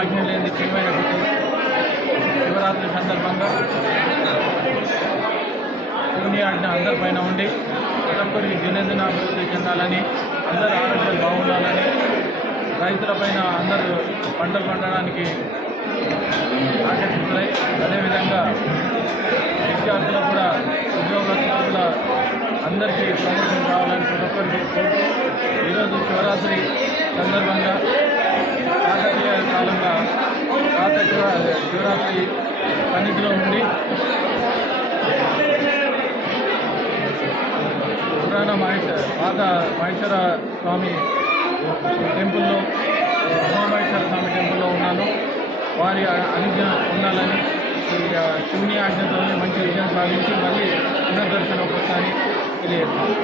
ఆజ్ఞ లేని శివమైన శివరాత్రి సందర్భంగా శివుని ఆజ్ఞ అందరిపైన ఉండి ప్రతి ఒక్కరికి దినదిన అభివృద్ధి చెందాలని అందరి ఆరోగ్యాలు బాగుండాలని రైతులపైన అందరూ పంటలు పండడానికి ఆకర్షితులై అదేవిధంగా విద్యార్థులు కూడా ఉద్యోగస్తులు కూడా అందరికీ ప్రమోషన్ కావాలని ప్రతి ఒక్కరికి ఈరోజు శివరాత్రి సందర్భంగా శివరాత్రి సన్నిధిలో ఉండి పురాణ మహేశ్వర పాత మహేశ్వర స్వామి టెంపుల్లో ఉమామహేశ్వర స్వామి టెంపుల్లో ఉన్నాను. వారి అనుజ్ఞ ఉండాలని ఈ శివుని ఆజ్ఞతోనే మంచి విజయం సాధించి మళ్ళీ పునర్దర్శనం ఒకసారి తెలియజేస్తాను.